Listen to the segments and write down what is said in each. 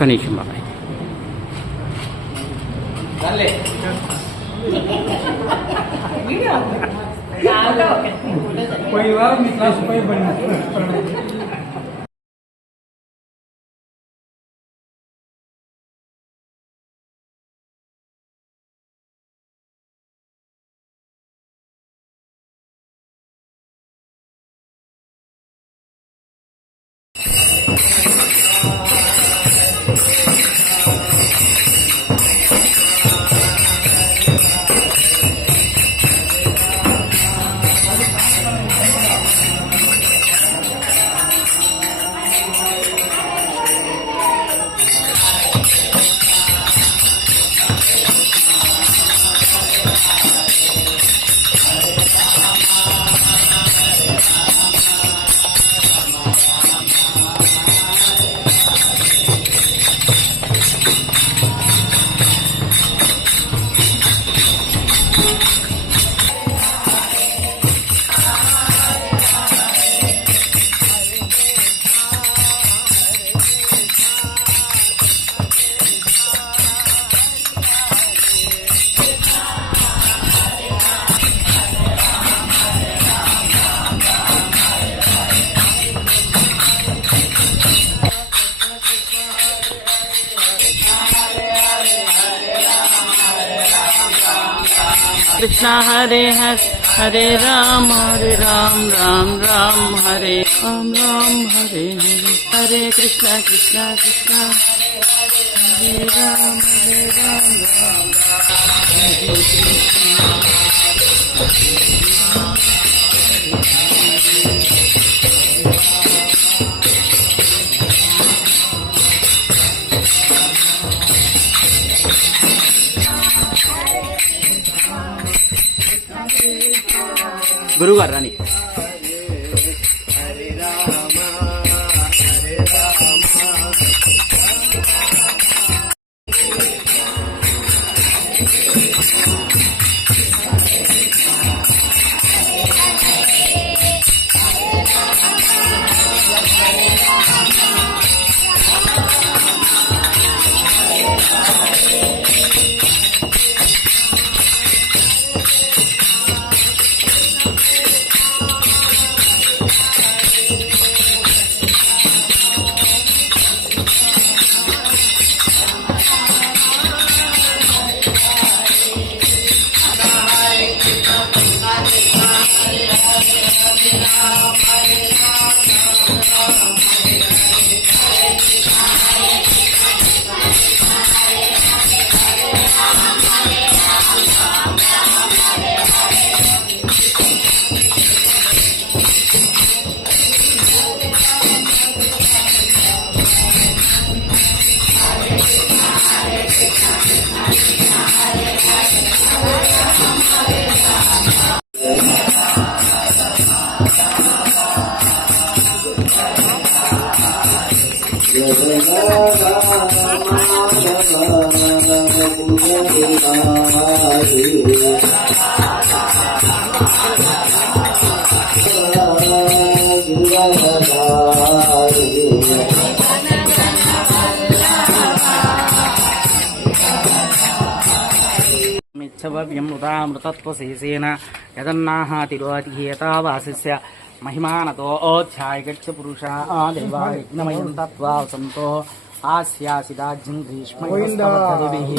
కనీసం బాబాయ్ పోయి వారం మీ క్లాస్ పోయి పడిన कृष्ण हरे हरे राम राम राम हरे राम हरे हरे कृष्ण कृष्ण कृष्ण हरे राम राम हरे గురుగారు రాని मिच्छवव्यमृतामृतत्वशेषेण यदन्नाहातिरोतिहेतावासिस्य महिमानतो ओध्यायगच्छ पुरुषा देवायज्ञमयं तत्त्वा वसन्तो आस्यासिदाज्यं ग्रीष्मैस्तवद्भिः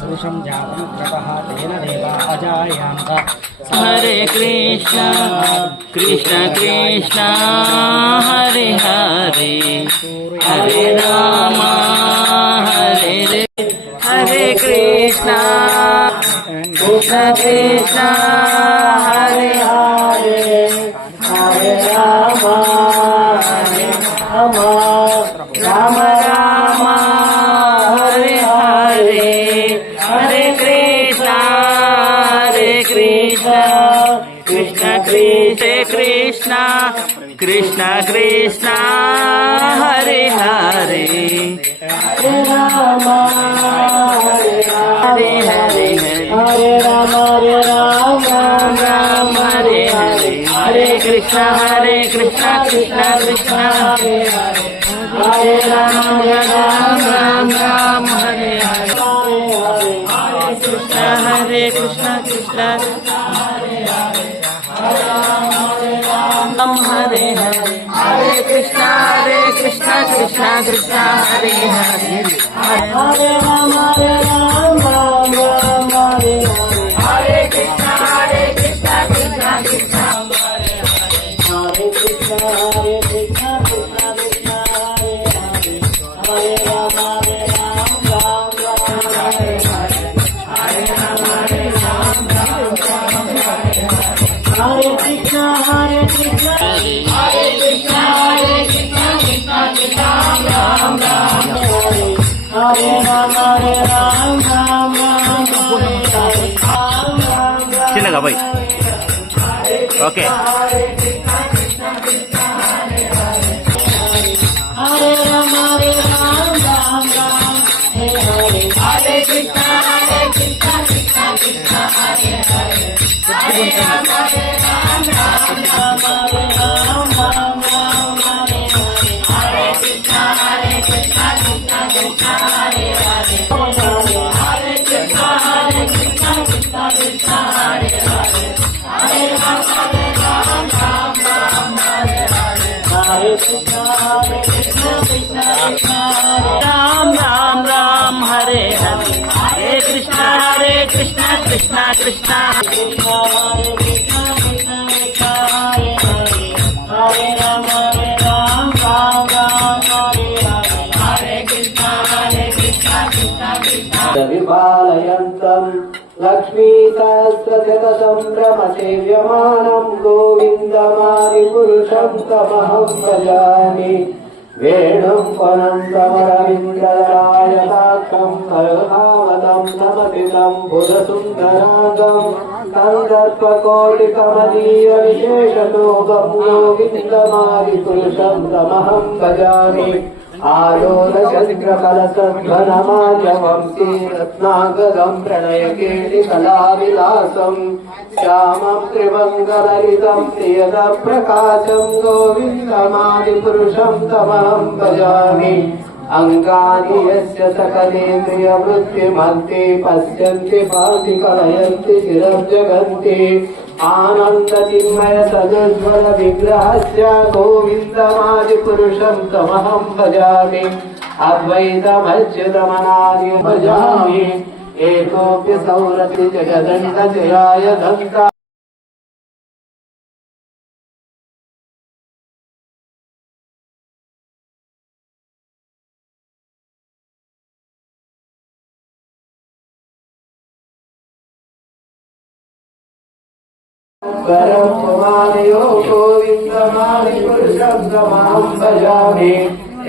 पुरुषं जातं क्रतः तेन देवा अजायान्त हरे कृष्ण कृष्ण कृष्ण हरे हरे हरे राम हरे हरे कृष्ण कृष्ण कृष्ण हरे हरे हरे राम राम राम हरे हरे हरे कृष्ण कृष्ण कृष्ण कृष्ण कृष्ण हरे हरे हरे राम हरे हरे हरे राम राम हरे कृष्ण कृष्ण कृष्ण हरे राम राम हरे हरे हरे कृष्ण कृष्ण राम हरे हरे हरे कृष्ण कृष्ण कृष्ण हरे हरे हरे राम राम राम हरे हरे हरे कृष्ण कृष्ण कृष्ण हरे हरे कृष्ण कृष्ण कृष्ण हरे हरे हरे राम राम हरे हरे हरे राम राम हरे कृष्ण कृष्ण हरे कृष्ण कृष्ण कृष्ण राम राम हरे राम राम हरे हरे చిన్నగా పోయి ఓకే హరే రామ రామ రామ హరే హరే హరే కృష్ణ కృష్ణ కృష్ణ హరే హరే హరే రామ రామ రామ హరే రామ హరే హరే హరే కృష్ణ కృష్ణ కృష్ణ హరే హరే హరే కృష్ణ కృష్ణ కృష్ణ హరే హరే హరే రామ రామ హరే హరే हरे कृष्ण कृष्ण कृष्ण हरे राम राम हरे हरे हरे कृष्ण कृष्ण कृष्ण हरे कृष्ण कृष्ण हरे हरे हरे राम राम हरे हरे हरे कृष्ण कृष्ण विभालयन्तं लक्ष्मी सहस्रशतसम्भ्रमसेव्यमानं गोविन्दमादिपुरुषं तमहं भजामि वेणुं वनं कमरविन्दरायताक्षं करुणावतं नमतितं बुधसुन्दरागं कन्दर्पकोटिकमनीयविशेषतोगं गोविन्दमादिपुरुषं तमहं भजामि आलोलचन्द्रकलसध्वनमाजवंसि रत्नागदं प्रणयकेलिकलाविलासं श्यामं त्रिमङ्गललितं प्रियदप्रकाशं गोविन्दमादिपुरुषं तमहं भजामि अङ्गानि यस्य सकलेन्द्रियवृत्तिमन्ति पश्यन्ति भाति कलयन्ति चिरं जगन्ति आनन्दचिन्मय सदुज्ज्वल विग्रहस्य गोविन्दमादिपुरुषं तमहं भजामि अद्वैतमच्युतमनादि भजामि एकोऽप्यसौरति जगदण्डजयाय दन्ता परममानयो गोविन्दमादिपुरुषं तमहं भजामि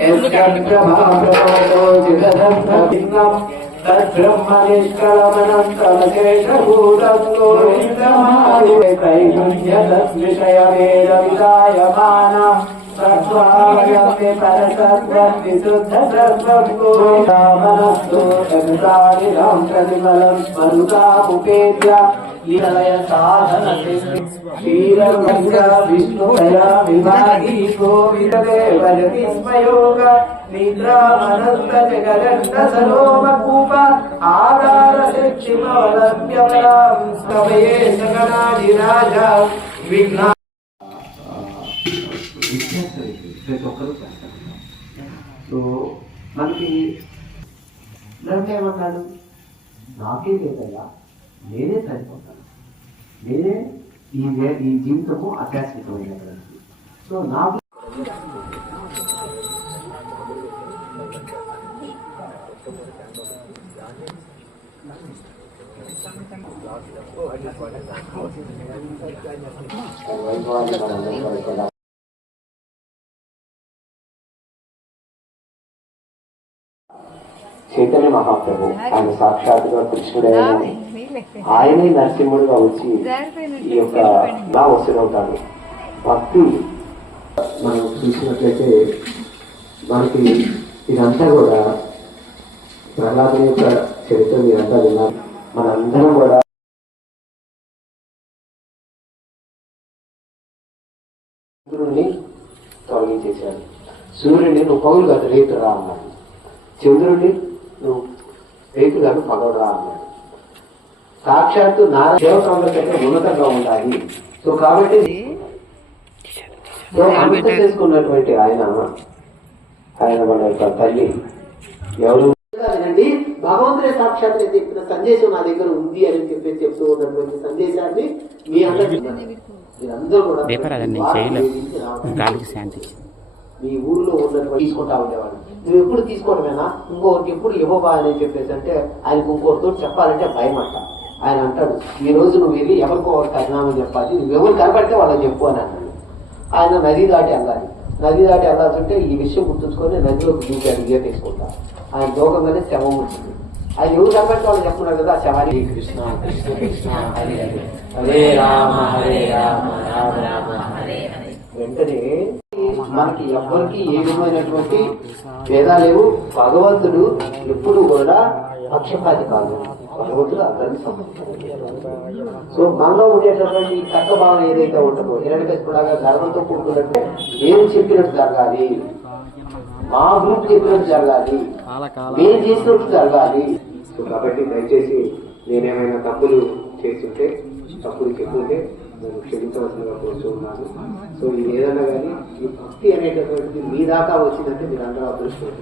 यश्चक्रमाप्रभो जगदन्तभिन्नं तद्ब्रह्मनिष्कलमनन्तमशेषभूतं गोविन्दमादित्रैगुण्यतद्विषयवेदविदायमानं सत्त्वायते परसत्त्वविशुद्धसत्त्वं गोविन्दमनस्तु जगदानिलं प्रतिफलं मरुतामुपेत्य लीलय साधन क्षीरमंगा विष्णुदया विभागी गोविन्ददेव जतिस्मयोग निद्रामनन्त जगदण्ड सरोमकूप आधार शिक्षिमवलभ्यपरां समये सगणाधिराजा विघ्ना ప్రతి ఒక్కరూ చేస్తారు. సో మనకి బ్రహ్మ ఏమన్నాడు, నాకే లేదయ్యా, నేనే సరిపోతాను, నేనే ఈ జీవితము అశాశ్వతమైనటువంటి. సో నాకు చైతన్య మహాప్రభు ఆయన సాక్షాత్తుగా కృష్ణుడే, ఆయనే నరసింహుడుగా వచ్చి ఈ యొక్క ఇలా వస్తువుతాడు. భక్తి మనం చూసినట్లయితే మనకి ఇదంతా కూడా ప్రహ్లాదుని యొక్క చరిత్ర మీరంతా విన్నారు. మనందరం కూడా చేశాడు. సూర్యుడిని నువ్వు పౌలు కాదు రేతు రా అన్నాడు. చంద్రుడిని నువ్వు రేతు కాదు పగలు రా అన్నాడు. సాక్షాత్తు నారాయణ దేవతల కంటే ఉన్నతంగా ఉండాలి. సో కాబట్టి అంత చేసుకున్నటువంటి ఆయన మన యొక్క తల్లి ఎవరు కాదండి, భగవంతుడే సాక్షాత్తుగా చెప్పిన సందేశం నా దగ్గర ఉంది అని చెప్పేసి చెప్తూ ఉన్నటువంటి సందేశాన్ని మీ అందరూ కూడా మీ ఊరిలో ఉన్నటువంటి తీసుకుంటా ఉండేవాడు. నువ్వు ఎప్పుడు తీసుకోవడమేనా, ఇంకొకరికి ఎప్పుడు ఇవ్వవా అని చెప్పేసి అంటే ఆయనకు ఇంకొకరితో చెప్పాలంటే భయం అంట. ఆయన అంటాడు, ఈ రోజు నువ్వు వెళ్ళి ఎవరికో కరినామని చెప్పాలి, నువ్వు ఎవరు కనపడితే వాళ్ళని చెప్పు అని అన్నాడు. ఆయన నది దాటి వెళ్ళాలి. నది దాటి వెళ్ళాల్సింటే ఈ విషయం గుర్తుంచుకొని నదిలోకి దూకాడు, గీత తీసుకుంటా. ఆయన దూకంగానే శవం ఉంటుంది. ఆయన ఎవరు కనపడితే వాళ్ళు చెప్తున్నారు కదా, ఆ శవాన్ని కృష్ణ కృష్ణ కృష్ణ హరే హరే హరే రామ రామ రామ హరే హరే. వెంటనే మనకి ఎవరికి ఏ విధమైనటువంటి భేదాలు లేవు. భగవంతుడు ఎప్పుడు కూడా పక్షపాతి కాదు. భగవంతుడు అందరినీ సమర్పిస్తాడు. సో మనలో ఉండేటటువంటి తక్కువ భావం ఏదైతే ఉంటుందో, హిరణ్యకశిపులాగా గర్వంతో కూడుకున్నట్టు నేను చెప్పినట్టు జరగాలి, మా గ్రూప్ చెప్పినట్టు జరగాలి, నేను చేసినట్టు జరగాలి. సో కాబట్టి దయచేసి నేనేమైనా తప్పులు చేస్తుంటే, తప్పులు చెప్తుంటే నేను క్షమించవలసిందిగా కోరుతున్నాను. సో ఇది ఏదన్నా కానీ ఈ భక్తి అనేటటువంటిది మీ దాకా వచ్చిందంటే మీరు అందరూ అదృష్టం.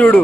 చూడు